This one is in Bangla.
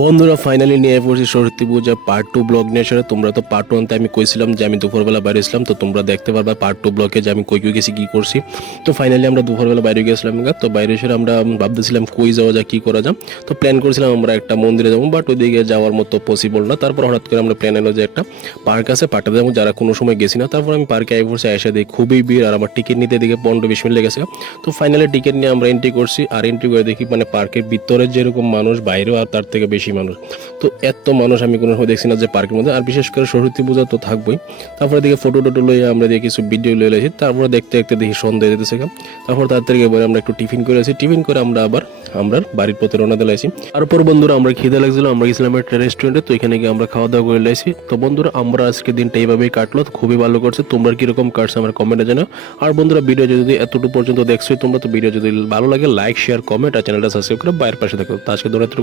বন্ধুরা ফাইনালি নিয়ে পড়ছি সরস্বতী পূজা পার্ট 2 ব্লগ নিয়ে আসলে তোমরা তো পার্ট 1 তে আমি কইছিলাম যে আমি দুপুরবেলা বাইরে ছিলাম, তো তোমরা দেখতে পারবা পার্ট 2 ব্লগে যে আমি কই কই গেছি কি করছি। তো ফাইনালি আমরা দুপুরবেলা বাইরে গেছিলাম, তো বাইরে এসে আমরা ভাবতেছিলাম কই যাওয়া যায় কি করা যায়। তো প্ল্যান করেছিলাম আমরা একটা মন্দিরে যাবো, বাট ওইদিকে যাওয়ার মতো পসিবল না। তারপর হঠাৎ করে আমরা প্ল্যান এলো যে একটা পার্ক আছে, পার্কে যাবো, যারা কোনো সময় গেছি না। তারপর আমি পার্কে আই পড়ছি, এসে দেখি খুবই ভিড়, আর আমার টিকিট নিতে দিকে 15-20 মিনিট লেগেছে। তো ফাইনালি টিকিট নিয়ে আমরা এন্ট্রি করছি, আর এন্ট্রি করে দেখি মানে পার্কের ভিতরে যেরকম মানুষ, বাইরেও আর তার থেকে বেশি মানুষ। তো এত মানুষ আমি কোনো সময় দেখছি না যে পার্কের মধ্যে, আর বিশেষ করে সরস্বতী পূজা তো থাকবোই। তারপরে দেখি ফটো টোটো লইয়ে আমরা দেখি কিছু ভিডিও লয়ে এসেছি। তারপরে দেখতে দেখতে দেখি সন্ধ্যা যেতেছে। তারপর তাড়াতাড়ি এবারে আমরা একটু টিফিন করে আসি, টিফিন করে আমরা আবার আমরা বাড়ির পথে রওনা দিলে আসি। তারপর বন্ধুরা আমরা খিদে লাগছিল, আমরা গেছিলাম একটা রেস্টুরেন্টে, তো এখানে গিয়ে আমরা খাওয়া দাওয়া করে লাইছি। তো বন্ধুরা আমরা আজকে দিনটা এইভাবেই কাটলো, খুবই ভালো করছে। তোমরা কিরকম কাটছে আমার কমেন্টে জানাও। আর বন্ধুরা ভিডিও যদি এতটুকু পর্যন্ত দেখছো তোমরা, তো ভিডিও যদি ভালো লাগে লাইক শেয়ার কমেন্ট আর চ্যানেলটা সাবস্ক্রাইব করে বাইরের পাশে থাকো। তো আজকে দৌড়াতে